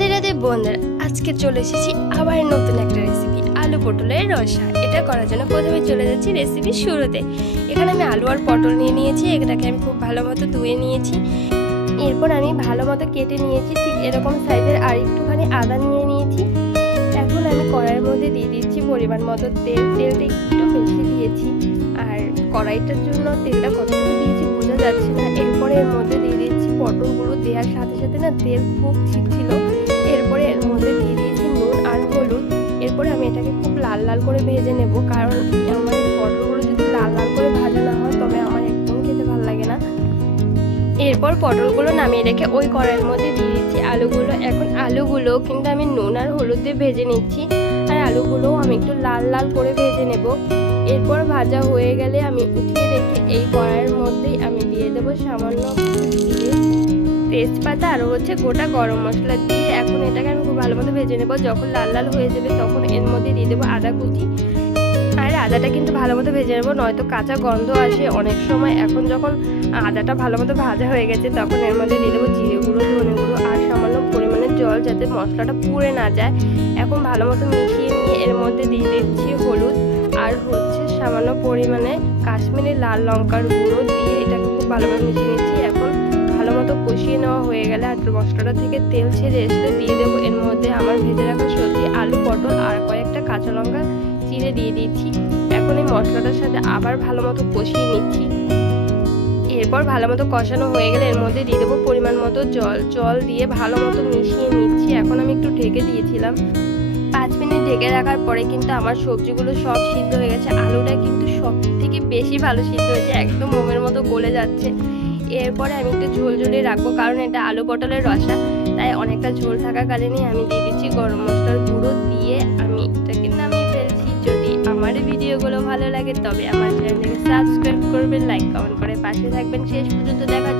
রাধে রাধে বন্ধুরা, আজকে চলে এসেছি আবার নতুন একটা রেসিপি আলু পটলের রসা। এটা করার জন্য প্রথমে চলে যাচ্ছি রেসিপির শুরুতে। এখানে আমি আলু আর পটল নিয়ে নিয়েছি, এটাকে আমি খুব ভালো মতো ধুয়ে নিয়েছি। এরপর আমি ভালো মতো কেটে নিয়েছি ঠিক এরকম সাইজের, আর একটুখানি আদা নিয়ে নিয়েছি। এখন আমি কড়াইয়ের মধ্যে দিয়ে দিচ্ছি পরিমাণ মতো তেল। তেলটা একটু বেশি দিয়েছি, আর কড়াইটার জন্য তেলটা কতটুকু দিয়েছি বোঝা যাচ্ছে না। এরপরে এর মধ্যে দিয়ে দিচ্ছি পটলগুলো, দেওয়ার সাথে সাথে না তেল খুব ছিটছিল। এরপরে এর মধ্যে দিয়ে দিয়েছি নুন আর হলুদ। এরপরে আমি এটাকে খুব লাল লাল করে ভেজে নেব, কারণ আমার এই পটলগুলো যদি লাল লাল করে ভাজা না হয় তবে আমার একদম খেতে ভালো লাগে না। এরপর পটলগুলো নামিয়ে রেখে ওই কড়াইয়ের মধ্যে দিয়ে দিচ্ছি আলুগুলো। এখন আলুগুলো কিন্তু আমি নুন আর হলুদ দিয়ে ভেজে নিচ্ছি, আর আলুগুলোও আমি একটু লাল লাল করে ভেজে নেব। এরপর ভাজা হয়ে গেলে আমি উঠিয়ে রেখে এই কড়াইয়ের মধ্যেই আমি দিয়ে দেবো সামান্য দিয়ে তেজপাতা আর গোটা গরম মশলা দিয়ে এখন এটাকে আমি খুব ভালো মতো ভেজে নেব। যখন লাল লাল হয়ে যাবে তখন এর মধ্যে দিয়ে দেবো আদা কুচি, আর আদাটা কিন্তু ভালো মতো ভেজে নেবো, নয়তো কাঁচা গন্ধ আসে অনেক সময়। এখন যখন আদাটা ভালো মতো ভাজা হয়ে গেছে তখন এর মধ্যে দিয়ে দেবো জিরে গুঁড়ো, ধনে গুঁড়ো আর সামান্য পরিমাণে জল, যাতে মশলাটা পুড়ে না যায়। এখন ভালো মতো মিশিয়ে নিয়ে এর মধ্যে দিয়ে দিচ্ছি হলুদ আর সামান্য পরিমাণে কাশ্মীরি লাল লঙ্কার গুঁড়ো দিয়ে এটাকে খুব ভালোভাবে মিশিয়ে নিচ্ছি। এখন ভালো মতো কষিয়ে নেওয়া হয়ে গেলে আর মশলাটা থেকে তেল ছেড়ে এসে দিয়ে দেবো এর মধ্যে আমার ভেজে রাখা সবজি আলু পটল আর কয়েকটা কাঁচা লঙ্কা চিড়ে দিয়ে দিচ্ছি। এখন এই মশলাটার সাথে আবার ভালো মতো কষিয়ে নিচ্ছি। এরপর ভালো মতো কষানো হয়ে গেলে এর মধ্যে দিয়ে দেবো পরিমাণ মতো জল দিয়ে ভালো মতো মিশিয়ে নিচ্ছি। এখন আমি একটু ঢেকে দিয়েছিলাম, 5 মিনিট ঢেকে রাখার পরে কিন্তু আমার সবজিগুলো সব সিদ্ধ হয়ে গেছে। আলুটা কিন্তু সব থেকে বেশি ভালো সিদ্ধ হয়েছে, একদম মোমের মতো গলে যাচ্ছে। এরপরে আমি একটু ঝোল ঝোলিয়ে রাখবো, কারণ এটা আলু পটলের রসা, তাই অনেকটা ঝোল থাকাকালীনই আমি দিয়ে দিচ্ছি গরম মশলার গুঁড়ো দিয়ে আমি এটাকে নামিয়ে ফেলছি। যদি আমার ভিডিওগুলো ভালো লাগে তবে আমার চ্যানেলটাকে সাবস্ক্রাইব করবেন, লাইক কমেন্ট করে পাশে থাকবেন শেষ পর্যন্ত দেখার জন্য।